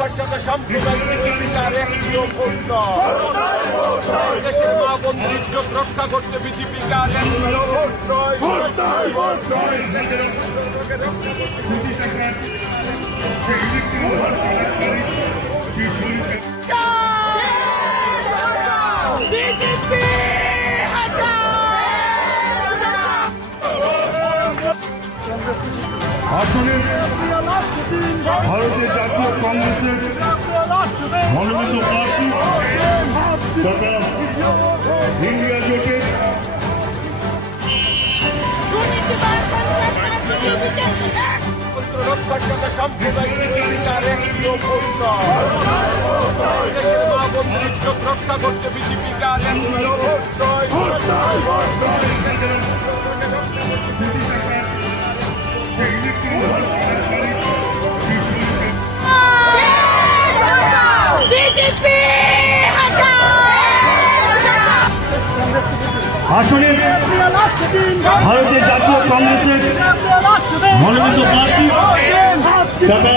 রক্ষার সাথে সাম্প্রদায়িক বিজেপির একটিও ভোট নয়। দেশের মা বোনদের ইজ্জত রক্ষা করতে বিজেপিকে আর একটিও ভোট নয়। আসলে ভারতীয় জাতীয় কংগ্রেসের মনোনীত প্রার্থী তথা ইন্ডিয়া জোটের রক্ষার সাথে সাম্প্রদায়িক বিজেপির আর একটিও ভোট নয়। দেশের মা বোনদের ইজ্জত রক্ষা করতে বিজেপিকে আর একটিও ভোট নয়। আসলে ভারতীয় জাতীয় কংগ্রেসের মনোনীত প্রার্থী তথা